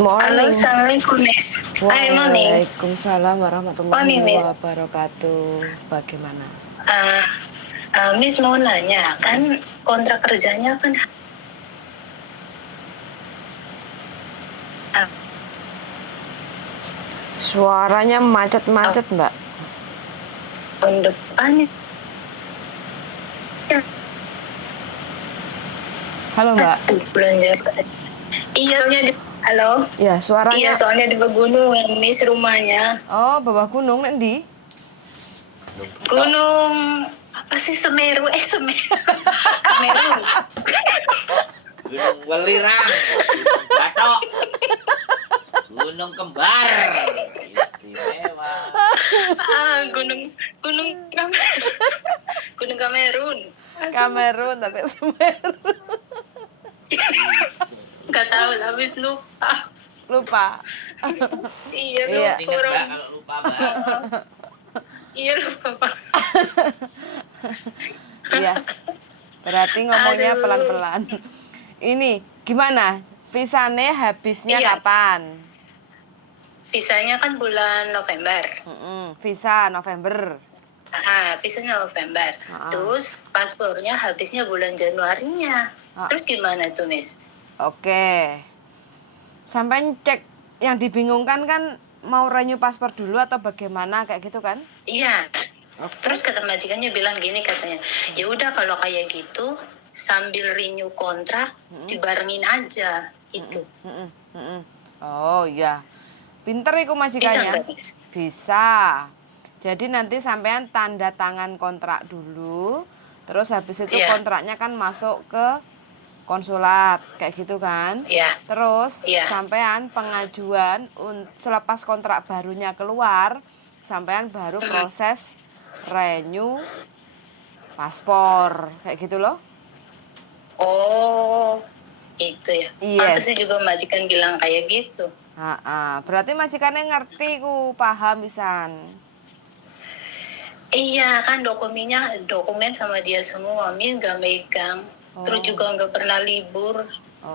Halo, morning. Assalamualaikum, Miss. Hai, morning. Waalaikumsalam warahmatullahi Morning, Miss. wabarakatuh. Bagaimana? Uh, Miss mau nanya, kan kontrak kerjanya kan Suaranya macet-macet, Mbak. tahun depan ya, Halo, Mbak. bulan Januari. Iya, halo. Ya, suaranya. Iya, soalnya di pegunungan, Miss, rumahnya. Oh, bawah gunung, Nendi? Gunung apa sih Semeru? Semeru. Kamerun. Gunung Welirang, Gunung Batok, Gunung Kembar, istimewa. Gunung Kamerun. Gunung Kamerun. Kamerun, tapi Semeru. Gak tahu lah, Miss, lupa. Lupa. Iya, Iya. lupa. Ingat Mbak kalau lupa Mbak. Iya, lupa, Pak. Iya. Berarti ngomongnya Aduh. pelan-pelan. Ini gimana? Visane habisnya Iya. kapan? Visanya kan bulan November. Visa November. Visanya November. Terus paspornya habisnya bulan Januarinya. Terus gimana tuh, Miss? Oke. Sampai cek yang dibingungkan kan mau renew paspor dulu atau bagaimana kayak gitu kan? Iya. Terus kata majikannya bilang gini katanya, ya udah kalau kayak gitu sambil renew kontrak dibarengin aja itu. Oh iya. Pinter iku majikannya. Bisa nggak, Miss? Bisa. Jadi nanti sampean tanda tangan kontrak dulu. Terus habis itu kontraknya kan masuk ke konsulat kayak gitu kan. Terus sampean pengajuan selepas kontrak barunya keluar, sampean baru proses renew paspor kayak gitu loh. Oh, itu ya. Yes. Pantasnya juga majikan bilang kayak gitu. Berarti majikannya ngerti ku, paham pisan. Iya, kan dokumen sama dia semua, Min gak megang. Terus juga nggak pernah libur.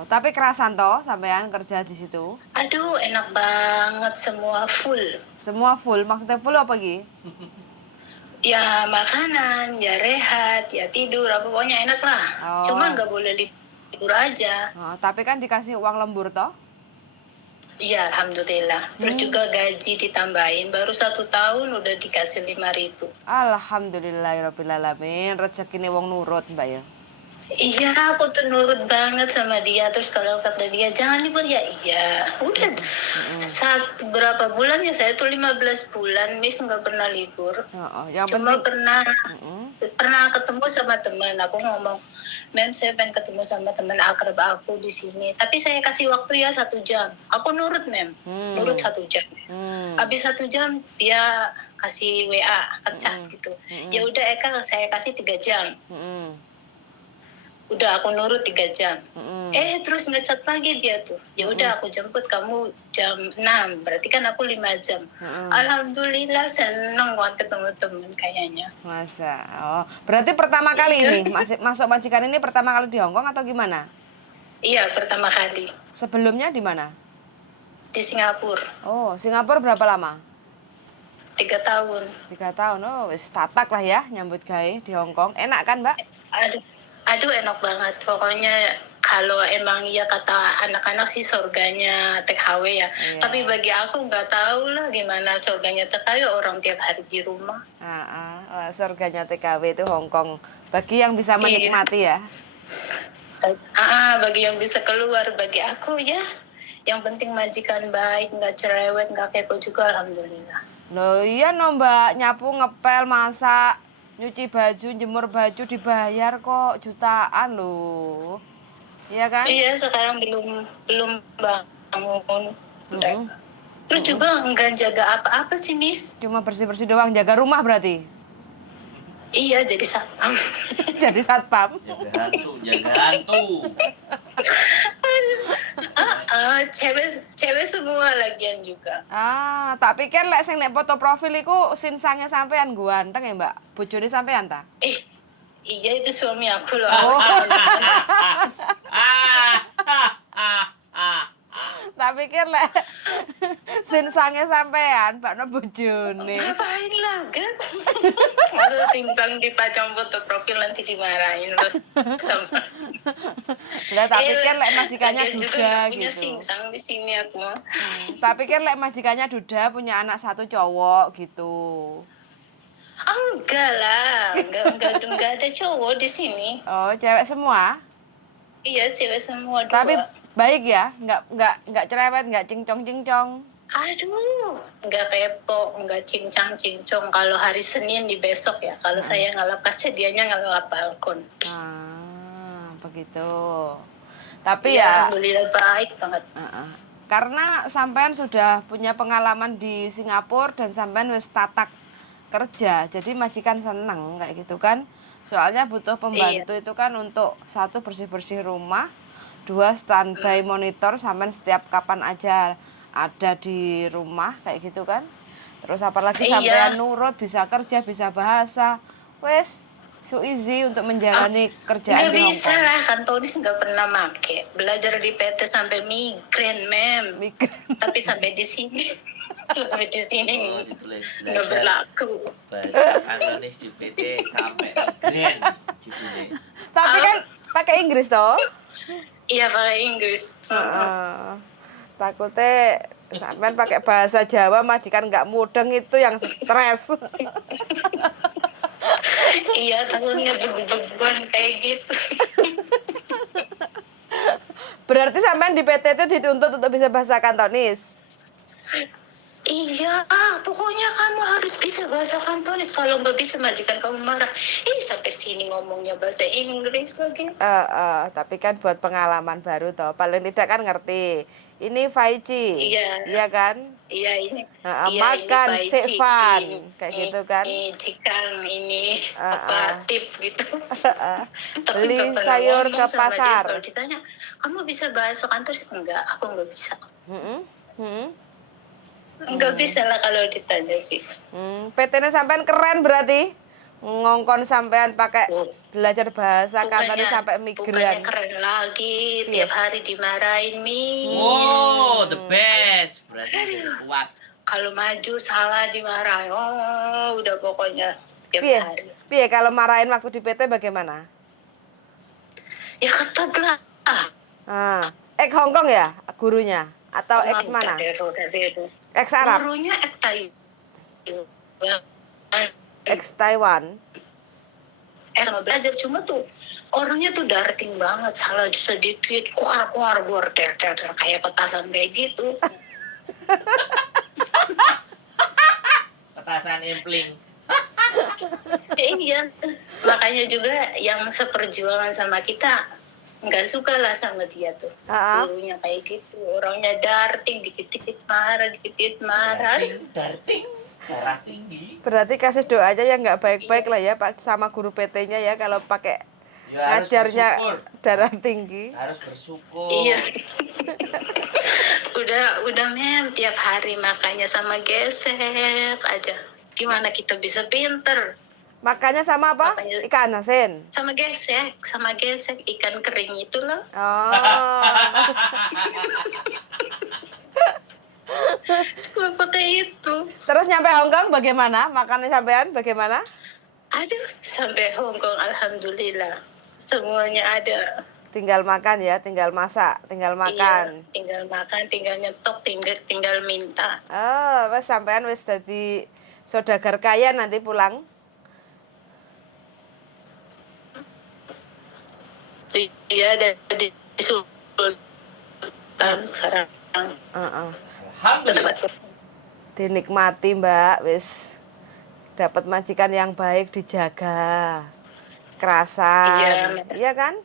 Tapi kerasan toh sampean kerja di situ? Aduh, enak banget, semua full. Semua full, maksudnya full apa Gi? Ya makanan, ya rehat, ya tidur, pokoknya enak lah. Cuma nggak boleh libur aja. Tapi kan dikasih uang lembur toh? Iya, alhamdulillah. Terus juga gaji ditambahin, baru 1 tahun udah dikasih 5.000. Alhamdulillahirobbilalamin, rezeki nih wong nurut Mbak ya. Iya, aku tuh nurut banget sama dia. Terus kalau kata dia jangan libur, ya iya. Udah berapa bulan ya, saya tuh 15 bulan Miss nggak pernah libur. Cuma pernah ketemu sama teman. Aku ngomong, Mem, saya pengen ketemu sama teman akrab aku di sini. Tapi saya kasih waktu ya 1 jam. Aku nurut, Mem. Nurut 1 jam. Habis 1 jam dia kasih WA, chat gitu. Ya udah Eka, saya kasih 3 jam. Udah aku nurut 3 jam. Terus ngechat lagi dia tuh. Ya udah aku jemput kamu jam 6. Berarti kan aku 5 jam. Alhamdulillah seneng banget ketemu teman kayaknya. Masa. Berarti pertama kali ini masuk majikan ini pertama kali di Hongkong atau gimana? Iya, pertama kali. Sebelumnya di mana? Di Singapura. Singapura berapa lama? 3 tahun. 3 tahun. Wis tatak lah ya nyambut gawe di Hongkong. Enak kan, Mbak? Aduh enak banget. Pokoknya kalau emang iya kata anak-anak sih surganya TKW ya. Tapi bagi aku nggak tahu lah gimana surganya TKW, orang tiap hari di rumah. Surganya TKW itu Hongkong. Bagi yang bisa menikmati ya. Bagi yang bisa keluar, bagi aku ya. Yang penting majikan baik, nggak cerewet, nggak kepo juga, alhamdulillah. Loh iya no Mbak, nyapu, ngepel, masak, nyuci baju, jemur baju dibayar kok jutaan loh. Iya kan? Iya, sekarang belum bangun. Terus juga nggak jaga apa-apa sih, Miss. Cuma bersih-bersih doang, jaga rumah berarti? Iya, jadi satpam. Jadi satpam? Jaga hantu. Cewek semua lagian juga. Tak pikir lek sing nek foto profil iku sinsange sampean ganteng ya, Mbak. Bojone sampean ta? Iya itu suami aku loh. Tak pikir lek sinsange sampean bakno bojone. Ngapain laga? Masa singsang dipajang foto profil nanti dimarahin loh sama. Lah tak pikir lek majikannya lagian juga duda nggak punya gitu. singsang di sini aku. Tak pikir lek majikannya duda punya anak satu cowok gitu. Enggak lah, enggak ada cowok di sini. Oh, cewek semua? Iya, cewek semua dua. Tapi baik ya, nggak cerewet, nggak cincong-cincong. Aduh, enggak kepo, enggak cincang-cincong. Kalau hari Senin di besok ya, kalau saya ngalap kaca, dianya ngalap balkon. Begitu. Tapi ya alhamdulillah baik banget. Karena sampean sudah punya pengalaman di Singapura dan sampean wis tatak kerja, jadi majikan seneng kayak gitu kan. Soalnya butuh pembantu itu kan untuk satu bersih-bersih rumah, dua standby monitor sampean setiap kapan aja ada di rumah kayak gitu kan. Terus apalagi sampean nurut, bisa kerja, bisa bahasa. Wes so easy untuk menjalani kerjaan di Hong Kong. Nggak bisa lah, kan Tonis nggak pernah make. Belajar di PT sampai migren, mem. Tapi sampai di sini. Sampai di sini nggak berlaku. Bahasa Antonis di PT sampai migren. Tapi kan pakai Inggris toh? Iya, pakai Inggris. Takutnya sampean pakai bahasa Jawa majikan nggak mudeng itu yang stres. Iya, takutnya beban kayak gitu. Berarti sampean di PT itu dituntut untuk bisa bahasa Kantonis? Iya, pokoknya kamu harus bisa bahasa Kantonis. Kalau nggak bisa, majikan kamu marah. Sampai sini ngomongnya bahasa Inggris lagi. Tapi kan buat pengalaman baru toh. Paling tidak kan ngerti. Ini Faici. Iya kan? Iya, ini. Makan, Sevan. Kayak gitu kan? Ini chicken, ini apa tip gitu. Beli sayur ke pasar. Kalau ditanya, kamu bisa bahasa Kantonis? Enggak, aku nggak bisa. Enggak bisa lah kalau ditanya sih. PT-nya sampean keren berarti. Ngongkon sampean pakai belajar bahasa Kantonis sampai migran. Bukannya keren lagi, tiap hari dimarahin, Miss. Oh, the best. Berarti kuat. Kalau maju salah dimarahin. Oh, udah pokoknya tiap hari. Piye kalau marahin waktu di PT bagaimana? Ya ketat lah. Hong Kong ya gurunya atau mana? Ex Arab. Gurunya Taiwan. Ex Taiwan. Sama belajar, cuma tuh orangnya tuh darting banget, salah sedikit kuar kayak petasan kayak gitu. Petasan impling. Iya, makanya juga yang seperjuangan sama kita nggak suka lah sama dia tuh. Gurunya kayak gitu, orangnya darting, dikit-dikit marah. Darting, darah tinggi. Berarti kasih doa aja yang nggak baik-baik lah ya Pak sama guru PT-nya ya kalau pakai ngajarnya darah tinggi. Harus bersyukur. Iya. udah mem tiap hari makanya sama gesek aja. Gimana kita bisa pinter? Makanya sama apa? Ikan asin. Sama gesek ikan kering itu loh. Cuma pakai itu. Terus nyampe Hong Kong bagaimana? Makannya sampean bagaimana? Aduh, sampai Hong Kong alhamdulillah semuanya ada. Tinggal makan ya, tinggal masak, tinggal makan. Iya, tinggal makan, tinggal nyetok, tinggal minta. Wes sampean wis dadi saudagar kaya nanti pulang. Iya, dari Sultan sekarang. Alhamdulillah. Dinikmati Mbak, wis dapat majikan yang baik, dijaga, kerasan, iya kan?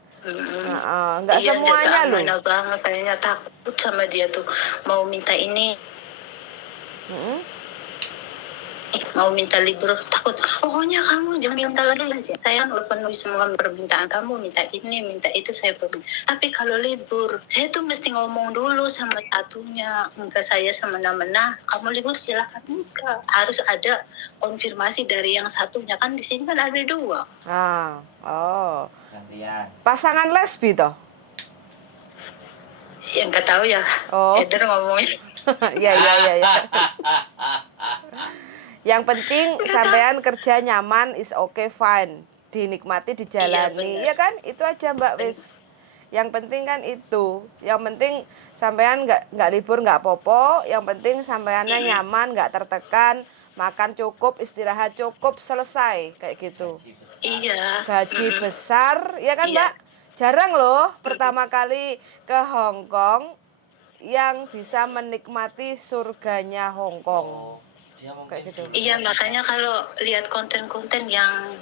Enggak semuanya loh. Iya, banget, kayaknya takut sama dia tuh mau minta ini. Mau minta libur, takut. Pokoknya kamu jangan minta lagi aja. Saya nggak penuhi semua permintaan kamu, minta ini, minta itu, saya penuhi. Tapi kalau libur, saya tuh mesti ngomong dulu sama satunya. Enggak saya semena-mena, kamu libur silakan. Enggak, harus ada konfirmasi dari yang satunya. Kan di sini kan ada dua. Gantian. Pasangan lesbi toh? Yang nggak tahu ya. Oh. Eder ngomongnya. Ya. Yang penting sampean kerja nyaman is okay fine, dinikmati, dijalani. Iya kan? Itu aja Mbak wis. Yang penting kan itu. Yang penting sampean nggak libur nggak popo. Yang penting sampeannya nyaman, nggak tertekan, makan cukup, istirahat cukup, selesai kayak gitu. Iya. Gaji besar, ya kan Mbak? Jarang loh pertama kali ke Hong Kong yang bisa menikmati surganya Hong Kong. Kayak gitu. Iya, makanya kalau lihat konten-konten yang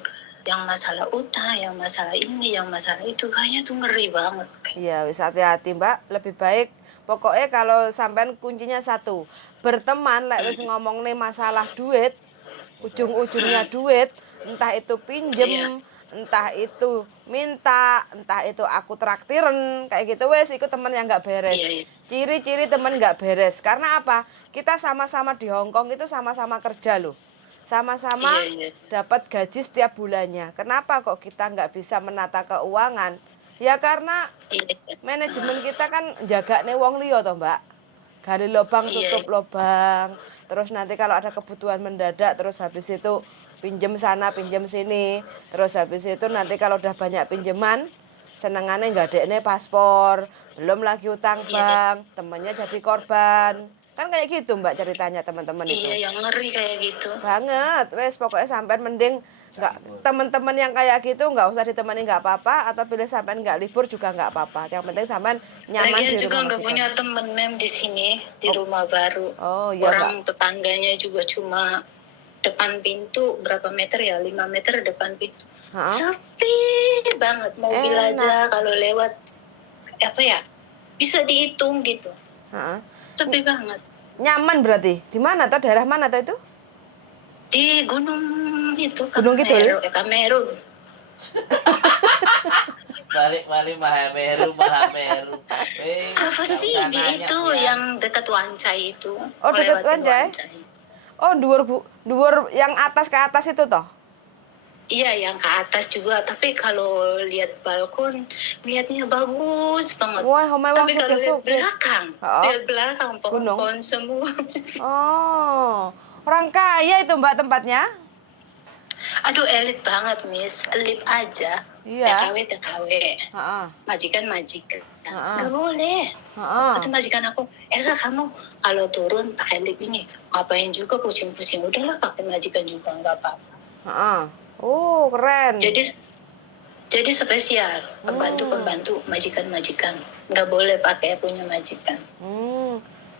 masalah utang, yang masalah ini, yang masalah itu, kayaknya tuh ngeri banget. Iya, wis hati-hati Mbak. Lebih baik pokoknya kalau sampean kuncinya satu, berteman lek wis ngomong nih masalah duit, ujung-ujungnya duit, entah itu pinjem, entah itu minta, entah itu aku traktiren, kayak gitu wes ikut temen yang nggak beres. Ciri-ciri temen nggak beres. Karena apa? Kita sama-sama di Hong Kong itu sama-sama kerja loh. Sama-sama dapat gaji setiap bulannya. Kenapa kok kita nggak bisa menata keuangan? Ya karena manajemen kita kan jaga nih wong liya toh Mbak. Gali lubang tutup lubang. Terus nanti kalau ada kebutuhan mendadak, terus habis itu pinjem sana, pinjem sini. Terus habis itu nanti kalau udah banyak pinjeman, senengannya nggak adeknya paspor, belum lagi utang bank, temennya jadi korban. Kan kayak gitu Mbak ceritanya teman-teman itu. Iya, yang ngeri kayak gitu. Banget, wes pokoknya sampean mending nggak teman-teman yang kayak gitu nggak usah ditemani nggak apa-apa, atau pilih sampean nggak libur juga nggak apa-apa. Yang penting sampean nyaman Lagian di juga rumah nggak punya temen di sini di rumah baru. Oh iya Orang Mbak. tetangganya juga cuma depan pintu berapa meter ya, 5 meter depan pintu. Sepi banget, mobil aja kalau lewat apa ya bisa dihitung gitu. Sepi banget. Nyaman berarti di mana tuh, daerah mana tuh itu? Di gunung itu, Gunung Kidul. Kamerun. Balik Mahameru. Apa sih di itu yang dekat Wancai itu? Oh dekat Wancai. Oh dhuwur yang atas ke atas itu toh? Iya, yang ke atas juga. Tapi kalau lihat balkon, lihatnya bagus banget. Wah, tapi kalau lihat belakang, pohon-pohon semua. Oh, orang kaya itu Mbak tempatnya? Aduh, elit banget, Miss. Elit aja. Iya. TKW. Majikan. Nggak boleh. Kata majikan aku, kamu kalau turun pakai lift ini. Ngapain juga pusing-pusing. Udahlah pakai majikan juga, nggak apa-apa. Oh, keren. Jadi spesial, pembantu, majikan. Nggak boleh pakai punya majikan.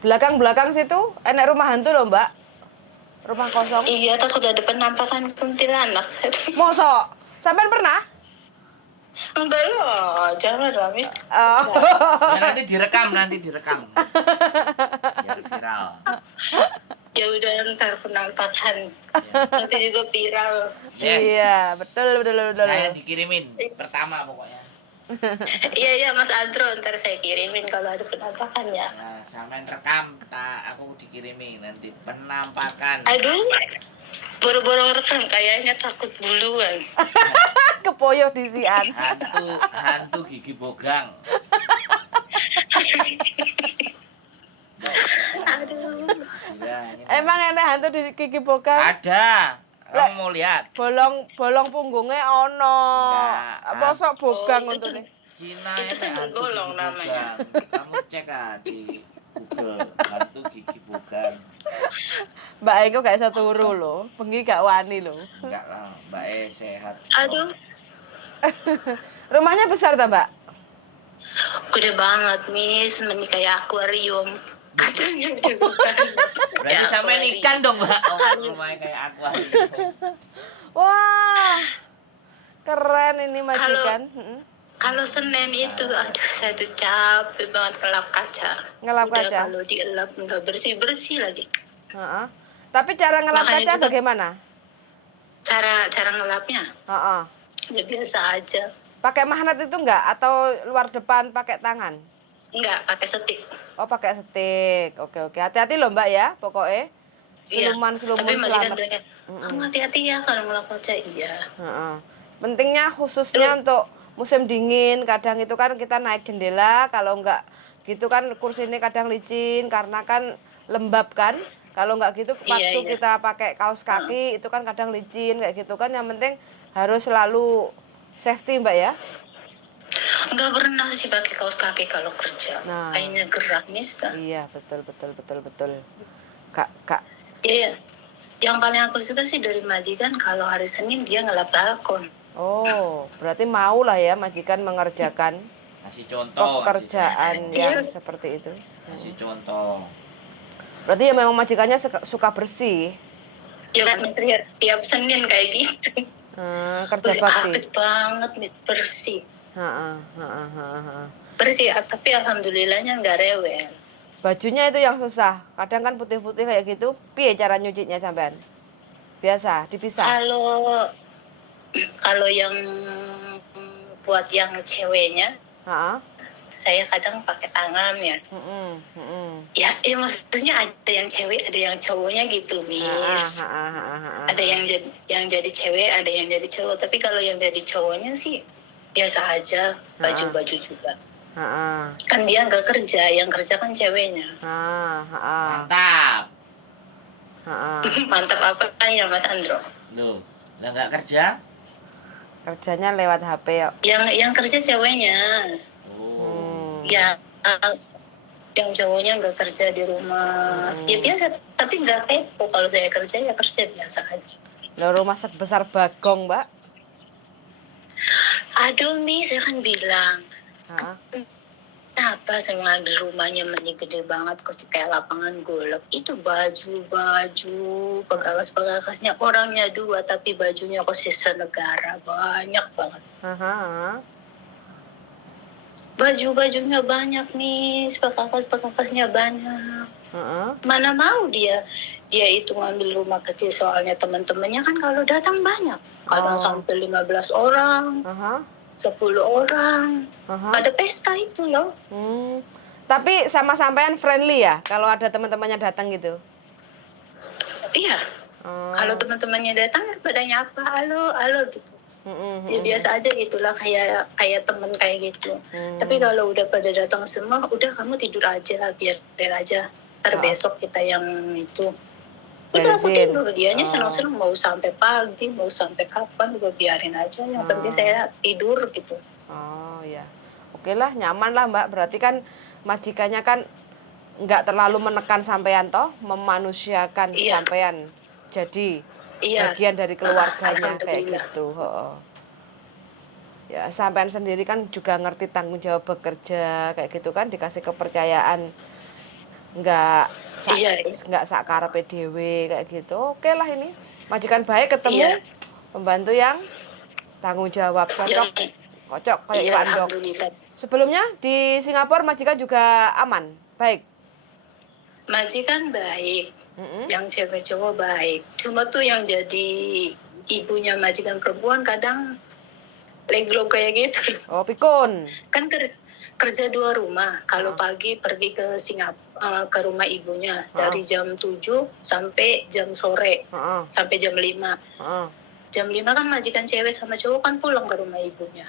Belakang situ enak rumah hantu loh Mbak. Rumah kosong. Iya, takut ada penampakan kuntilanak. Mosok? Sampai pernah? Enggak loh, jangan lah, Miss. Nanti direkam. Biar viral. Ya udah, ntar penampakan. Nanti juga viral. Yes. Iya, betul. Saya dikirimin pertama pokoknya. Iya Mas Andro, ntar saya kirimin kalau ada penampakan ya. Nah, sampean rekam, aku dikirimin nanti penampakan. Aduh, boro-boro rekam kayaknya takut buluan. Kepoyo di sian. Hantu gigi bogang. Aduh. Emang enak hantu di gigi bogang? Ada. Kamu mau lihat? Bolong punggungnya ono. Mosok bogang untuk nih. Cina itu sendal bolong namanya. Kamu cek di Google hantu gigi bogang. Mbak Eko gak bisa turu loh, bengi gak wani loh. Enggak lah, Mbak sehat. Aduh. Rumahnya besar tak Mbak? Gede banget, Miss, menikah akuarium. Katanya juga. Berarti sampean ikan dong Mbak. Rumahnya kayak akuarium. Wah, keren ini majikan. Kalau Senin itu, aduh saya tuh capek banget ngelap kaca. Kalau dielap nggak bersih lagi. Tapi cara ngelap kaca bagaimana? Cara ngelapnya? Ya biasa aja. Pakai magnet itu enggak? Atau luar depan pakai tangan? Enggak, pakai setik. Oh, pakai setik. Oke. Hati-hati loh Mbak ya, pokoknya. Seluman tapi selamat. Kamu hati-hati ya kalau ngelap kaca, iya. Pentingnya khususnya untuk musim dingin, kadang itu kan kita naik jendela, kalau enggak gitu kan, kursi ini kadang licin karena kan lembab kan. Kalau nggak gitu waktu kita pakai kaos kaki itu kan kadang licin kayak gitu kan. Yang penting harus selalu safety Mbak ya. Nggak pernah sih pakai kaos kaki kalau kerja. Nah, kayaknya gerak nih. Iya betul. Kak. Iya. Yang paling aku suka sih dari majikan kalau hari Senin dia ngelap balkon. Oh, berarti mau lah ya majikan mengerjakan Kasih contoh. pekerjaan yang seperti itu. Kasih contoh. Berarti ya memang majikannya suka bersih. Ya kan tiap Senin kayak gitu. Kerja bakti. Aktif banget nih, bersih. Bersih, tapi alhamdulillahnya nggak rewel. Bajunya itu yang susah. Kadang kan putih-putih kayak gitu. Piye cara nyucinya sampean? Biasa, dipisah. Kalau yang buat yang ceweknya, saya kadang pakai tangan ya. Ya maksudnya ada yang cewek, ada yang cowoknya gitu, Miss. Ada yang jadi cewek, ada yang jadi cowok. Tapi kalau yang jadi cowoknya sih biasa aja, baju-baju juga. Kan dia nggak kerja, yang kerja kan ceweknya. Mantap. Mantap apanya Mas Andro? Loh, nggak kerja? Kerjanya lewat HP ya. Yang kerja ceweknya. Ya, yang cowoknya nggak kerja di rumah. Ya biasa, tapi nggak kepo. Kalau saya kerja ya kerja biasa aja. Loh, rumah sebesar Bagong, Mbak? Aduh, Mi, saya kan bilang. Kenapa saya ngambil rumahnya gede banget, kayak lapangan golf. Itu baju, penggagas-penggagasnya orangnya 2, tapi bajunya kok sisa negara. Banyak banget. Baju-bajunya banyak nih, penggagas-penggagasnya banyak. Mana mau dia itu ngambil rumah kecil, soalnya teman-temannya kan kalau datang banyak. Kadang sampai 15 orang. 10 orang. Ada pesta itu loh. Tapi sama sampean friendly ya kalau ada teman-temannya datang gitu? Iya. Kalau teman-temannya datang pada nyapa, halo gitu. Ya biasa aja gitulah, kayak teman kayak gitu. Tapi kalau udah pada datang semua, udah kamu tidur aja, biarin aja. Ntar besok kita yang itu. Udah aku tidur, dianya senang-senang mau sampai pagi, mau sampai kapan, udah biarin aja. Yang penting saya tidur gitu. Oh ya, oke lah, nyaman lah Mbak. Berarti kan majikannya kan nggak terlalu menekan sampean toh, memanusiakan sampean. Jadi bagian dari keluarganya kayak gitu. Ya sampean sendiri kan juga ngerti tanggung jawab bekerja kayak gitu kan, dikasih kepercayaan. Nggak sakarepe dhewe kayak gitu. Oke lah, ini majikan baik ketemu pembantu yang tanggung jawab, cocok kayak Iwan Dok. Sebelumnya di Singapura majikan juga aman, baik. Majikan baik, yang cewek cowok baik. Cuma tuh yang jadi ibunya majikan perempuan kadang leglong kayak gitu. Oh, pikun. Kan kerja 2 rumah. Kalau pagi pergi ke Singapura, ke rumah ibunya dari jam 7 sampai jam sore, sampai jam 5. Jam 5 kan majikan cewek sama cowok kan pulang ke rumah ibunya.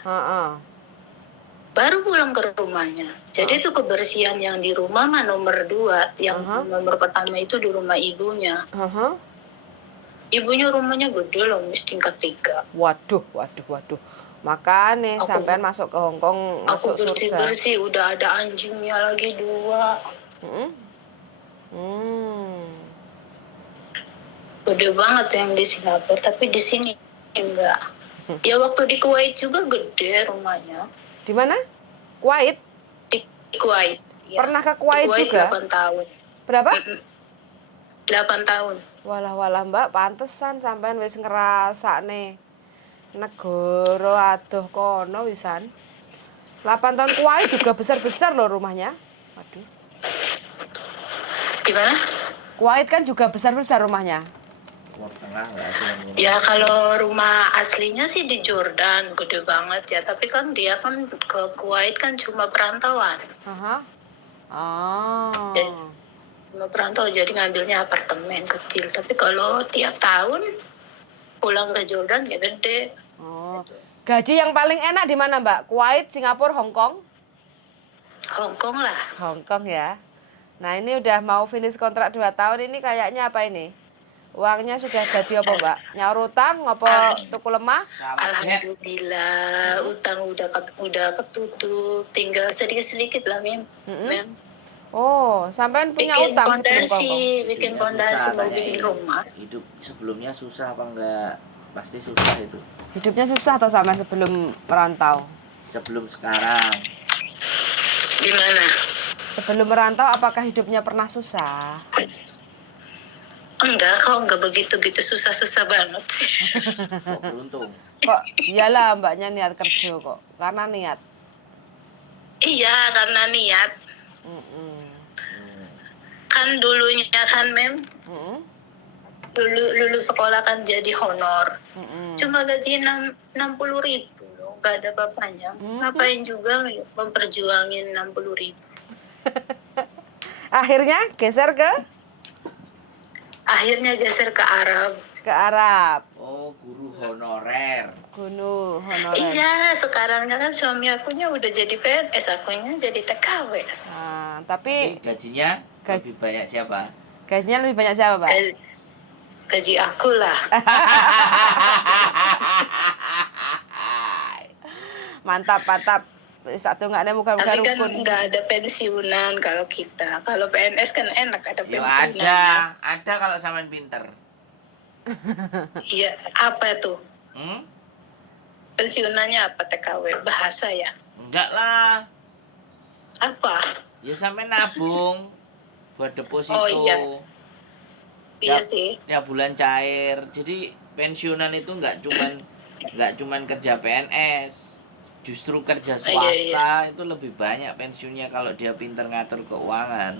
Baru pulang ke rumahnya. Jadi itu kebersihan yang di rumah mah nomor 2. Yang nomor pertama itu di rumah ibunya. Ibunya rumahnya gede loh, tingkat 3. Waduh. Makanya sampean masuk ke Hongkong, masuk surga. Aku bersih-bersih, udah ada anjingnya lagi 2. Gede banget yang di Singapura, tapi di sini enggak. Ya waktu di Kuwait juga gede rumahnya. Di mana? Kuwait? Di Kuwait. Ya. Pernah ke Kuwait juga? 8 tahun. Berapa? 8 tahun. Walah Mbak, pantesan sampean wis ngerasakne negara adoh kono wisan. 8 tahun Kuwait juga besar-besar loh rumahnya. Waduh. Gimana? Kuwait kan juga besar-besar rumahnya. Ya kalau rumah aslinya sih di Jordan, gede banget ya. Tapi kan dia kan ke Kuwait kan cuma perantauan. Jadi, cuma perantau, jadi ngambilnya apartemen kecil. Tapi kalau tiap tahun pulang ke Jordan ya gede. Gaji yang paling enak di mana Mbak? Kuwait, Singapura, Hong Kong? Hong Kong lah. Hong Kong ya. Nah ini udah mau finish kontrak 2 tahun ini kayaknya apa ini? Uangnya sudah jadi apa Mbak? Nyaur utang apa tuku lemah? Alhamdulillah utang udah ketutup, tinggal sedikit-sedikit lah Mem. Oh, sampean punya bikin utang bikin pondasi mau bikin rumah. Hidup sebelumnya susah apa enggak? Pasti susah itu. Hidupnya susah atau sampean sebelum merantau? Sebelum sekarang. Gimana? Sebelum merantau apakah hidupnya pernah susah? Enggak, kok enggak begitu susah-susah banget sih. Kok beruntung? Kok iyalah mbaknya niat kerja kok, karena niat. Iya, karena niat. Kan dulunya kan Mem, lulus sekolah kan jadi honor. Cuma gaji 60.000 loh, gak ada bapaknya. Ngapain juga memperjuangin 60.000. Akhirnya geser ke? Akhirnya geser ke Arab. Ke Arab. Oh, guru honorer. Guru honorer. Iya, sekarang kan suami akunya udah jadi PNS, akunya jadi TKW. Nah, tapi gajinya lebih banyak siapa? Gajinya lebih banyak siapa, Pak? Gaji aku lah. Mantap. Tak tunggaknya bukan tapi kan rukun. nggak ada pensiunan kalau kita. Kalau PNS kan enak ada pensiunan. Ya ada kalau sampean pinter. Iya, apa tuh? Pensiunannya apa TKW? Bahasa ya? Enggak lah. Apa? Ya sampean nabung buat deposito. Oh iya. Iya sih. Ya bulan cair. Jadi pensiunan itu nggak cuman kerja PNS. Justru kerja swasta itu lebih banyak pensiunnya kalau dia pinter ngatur keuangan.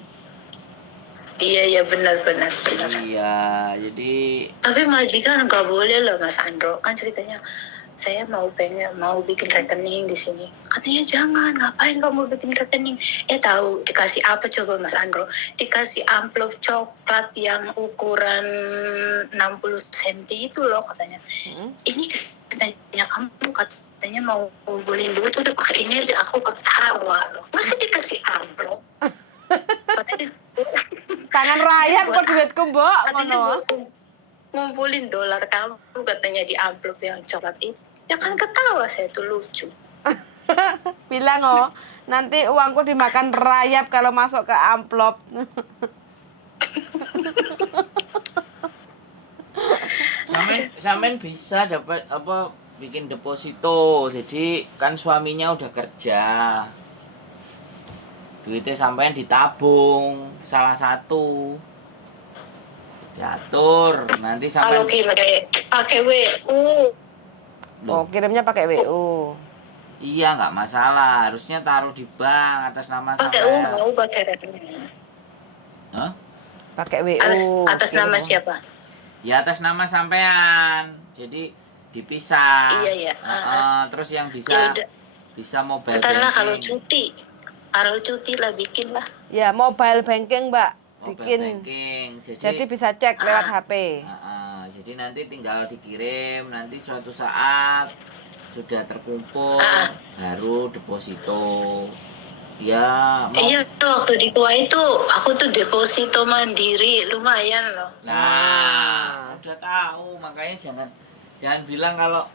Iya benar. Iya, jadi. Tapi majikan nggak boleh loh Mas Andro. Kan ceritanya saya mau bikin rekening di sini. Katanya jangan, ngapain kamu bikin rekening? Tahu dikasih apa coba Mas Andro? Dikasih amplop coklat yang ukuran 60 cm itu loh katanya. Ini katanya kamu katanya mau kumpulin duit udah pakai ini aja, aku ketawa loh. Masa dikasih amplop? Katanya tangan rakyat kok duitku mbok ngono. Ngumpulin dolar kamu katanya di amplop yang coklat itu. Ya kan ketawa saya tuh lucu. Bilang nanti uangku dimakan rayap kalau masuk ke amplop. Sampean bisa dapat apa bikin deposito. Jadi kan suaminya udah kerja. Duitnya sampean ditabung salah satu. Diatur nanti sampean. Kalau pakai WU. Oh, kirimnya pakai WU. Iya, nggak masalah. Harusnya taruh di bank atas nama sampean. Pakai WU, pakai rekening. Hah? Pakai WU. Atas nama siapa? Ya atas nama sampean. Jadi dipisah. Iya. Terus yang bisa mobile banking. Ntar lah kalau cuti lah bikin lah. Ya mobile banking Mbak. Bikin. Jadi bisa cek lewat HP. Jadi nanti tinggal dikirim. Nanti suatu saat sudah terkumpul baru deposito. Ya. Iya tuh waktu di Kuwait itu aku tuh deposito mandiri lumayan loh. Nah, udah tahu makanya jangan bilang kalau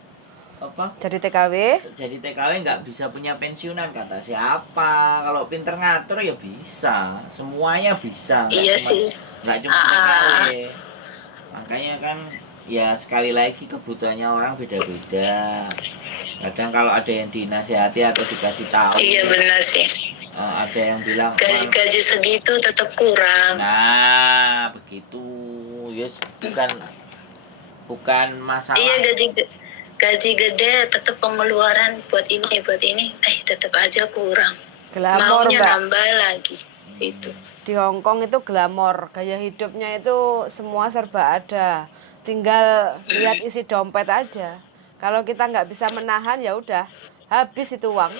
apa? Jadi TKW? Jadi TKW nggak bisa punya pensiunan kata siapa? Kalau pinter ngatur ya bisa, semuanya bisa. Iya sih. Nggak cuma TKW. Makanya kan ya sekali lagi kebutuhannya orang beda-beda. Kadang kalau ada yang dinasihati atau dikasih tahu. Iya benar sih. Ada yang bilang gaji segitu tetap kurang. Nah begitu, yes bukan masalah. Iya gaji gede tetap pengeluaran buat ini tetap aja kurang. Glamor maunya Mbak. Nambah lagi itu. Di Hong Kong itu glamor, gaya hidupnya itu semua serba ada, tinggal lihat isi dompet aja. Kalau kita nggak bisa menahan ya udah habis itu uang.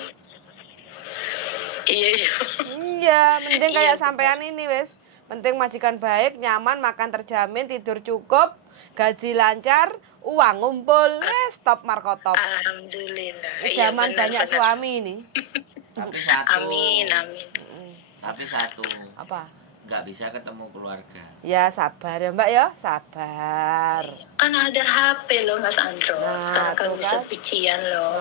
Iya, mending kayak sampean ini wes. Penting majikan baik, nyaman, makan terjamin, tidur cukup, gaji lancar, uang ngumpul, stop markotop. Alhamdulillah. Zaman banyak suami ini. Tapi satu. Amin. Tapi satu. Apa? Nggak bisa ketemu keluarga. Ya sabar ya Mbak ya, sabar. Kan ada HP loh Mas Andro. Nah, Sekarang kan tuh bisa kan. pician loh.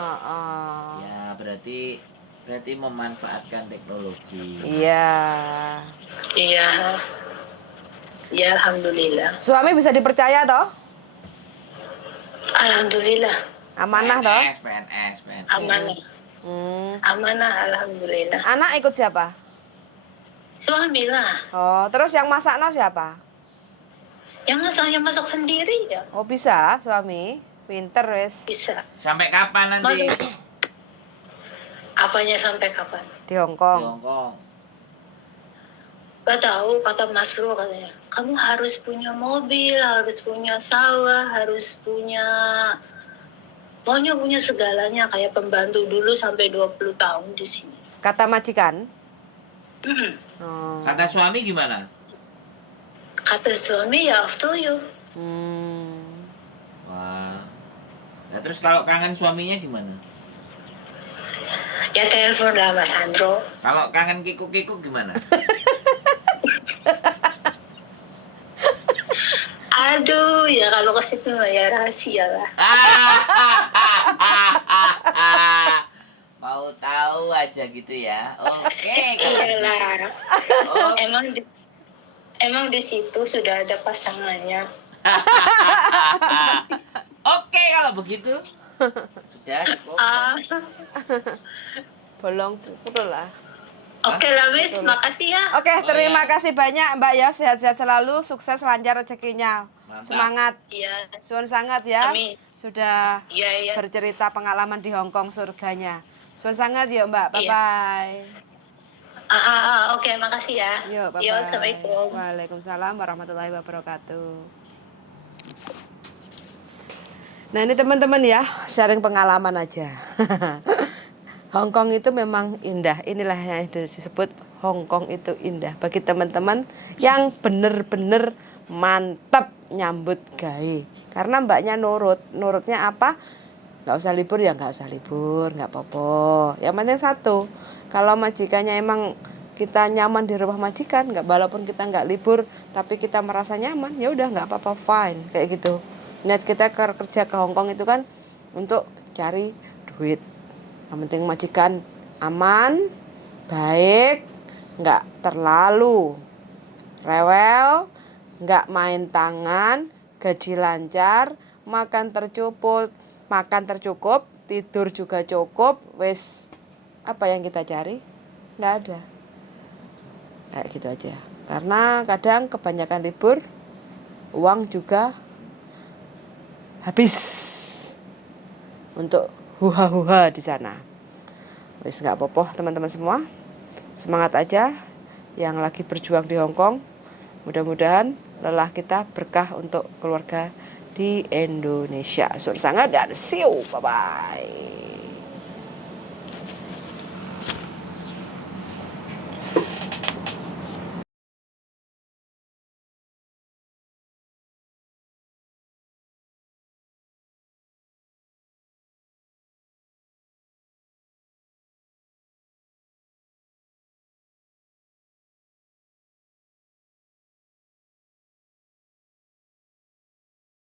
Ya berarti memanfaatkan teknologi. Iya. Iya. Ya alhamdulillah. Suami bisa dipercaya toh? Alhamdulillah. Amanah toh? PNS. Amanah. Amanah alhamdulillah. Anak ikut siapa? Suami lah. Oh, terus yang masak no siapa? Yang masak sendiri ya. Oh, bisa suami. Pinter wes. Bisa. Sampai kapan nanti? Apanya sampai kapan? Di Hongkong. Di Hongkong. Gak tahu, kata Mas Bro katanya. Kamu harus punya mobil, harus punya sawah, harus punya... Pokoknya punya segalanya, kayak pembantu dulu sampai 20 tahun di sini. Kata majikan? Oh. Kata suami gimana? Kata suami ya off to you. Wah. Nah, terus kalau kangen suaminya gimana? Ya telepon lah Mas Andro. Kalau kangen kikuk-kikuk gimana? Aduh, ya kalau ke situ ya rahasia lah. Mau tahu aja gitu ya. Oke. Iyalah. Emang di situ sudah ada pasangannya. Oke kalau begitu. Sudah. Bolong pukul lah. Oke lah Miss, makasih ya. Oke, terima kasih banyak Mbak ya. Sehat-sehat selalu, sukses lancar rezekinya. Mantap. Semangat. Iya. Suwun sangat ya. Amin. Sudah Iya. bercerita pengalaman di Hongkong surganya. Suwun sangat yuk Mbak. Bye bye. Oke, makasih ya. Yuk, bye bye. Yo, assalamualaikum. Waalaikumsalam warahmatullahi wabarakatuh. Nah, ini teman-teman ya, sharing pengalaman aja. Hongkong itu memang indah. Inilah yang disebut Hongkong itu indah. Bagi teman-teman yang benar-benar mantap nyambut gawe. Karena mbaknya nurutnya apa? Nggak usah libur ya nggak usah libur, nggak apa-apa. Yang penting satu, kalau majikannya emang kita nyaman di rumah majikan, nggak, walaupun kita nggak libur, tapi kita merasa nyaman, ya udah nggak apa-apa, fine kayak gitu. Niat kita kerja ke Hongkong itu kan untuk cari duit. Yang penting majikan aman, baik, nggak terlalu rewel, nggak main tangan, gaji lancar, makan tercukup, tidur juga cukup, wes apa yang kita cari? Nggak ada. Kayak gitu aja. Karena kadang kebanyakan libur, uang juga habis untuk huha-huha di sana. Wes nggak apa-apa teman-teman semua. Semangat aja yang lagi berjuang di Hongkong. Mudah-mudahan lelah kita berkah untuk keluarga di Indonesia. Sudah sangat dan see you. Bye-bye.